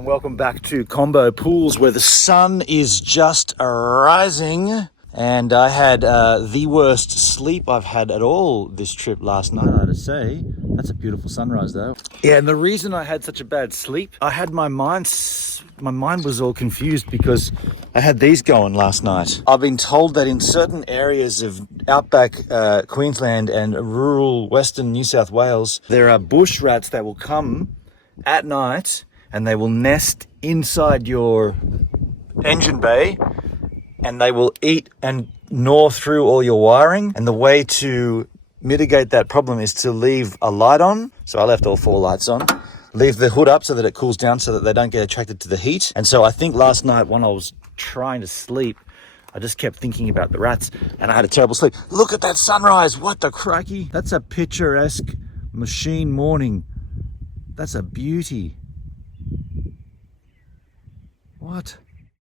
and welcome back to Combo Pools, where the sun is just rising. And I had the worst sleep I've had at all this trip last night, I have to say. That's a beautiful sunrise though. Yeah, and the reason I had such a bad sleep, I had my mind was all confused because I had these going last night. I've been told that in certain areas of outback Queensland and rural western New South Wales, there are bush rats that will come at night and they will nest inside your engine bay and they will eat and gnaw through all your wiring. And the way to mitigate that problem is to leave a light on. So I left all 4 lights on. Leave the hood up so that it cools down so that they don't get attracted to the heat. And so I think last night when I was trying to sleep, I just kept thinking about the rats and I had a terrible sleep. Look at that sunrise. What the crikey? That's a picturesque machine morning. That's a beauty. What?